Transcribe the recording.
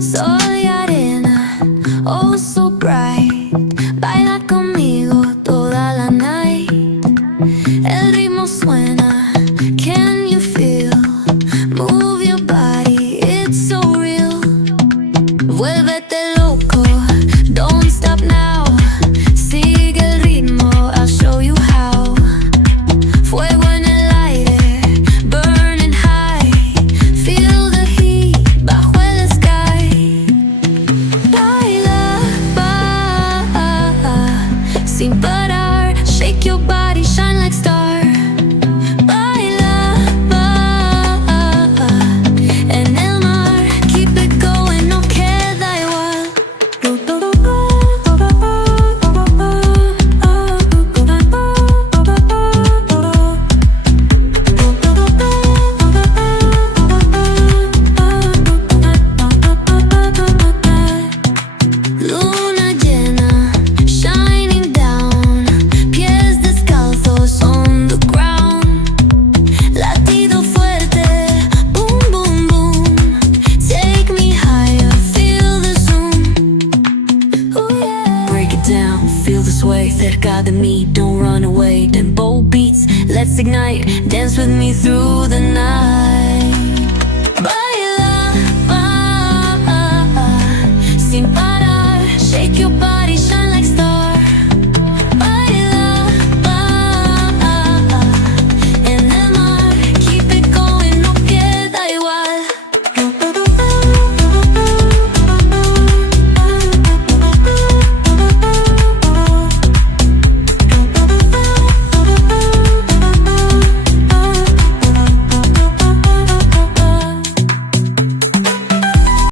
Soy arena, oh so bright. Baila conmigo toda la night. El ritmo suena, can you feel? Move your body, it's so real. Vuélvete loco, don't stop now. Sigue el ritmo, I'll show you how. Fuego en el aire, burning high. Feel the heat bajo el sky. Baila, sin parar. Shake your body, shine like star. Baila, en el mar. Keep it going, no queda igual. Luna llena, shining down. Pies descalzos on the ground. Latido fuerte, boom, boom, boom. Take me higher, feel the zoom. Ooh, yeah. Break it down, feel the sway. Cerca de mí, don't run away. Tempo beats, let's ignite. Dance with me through the night.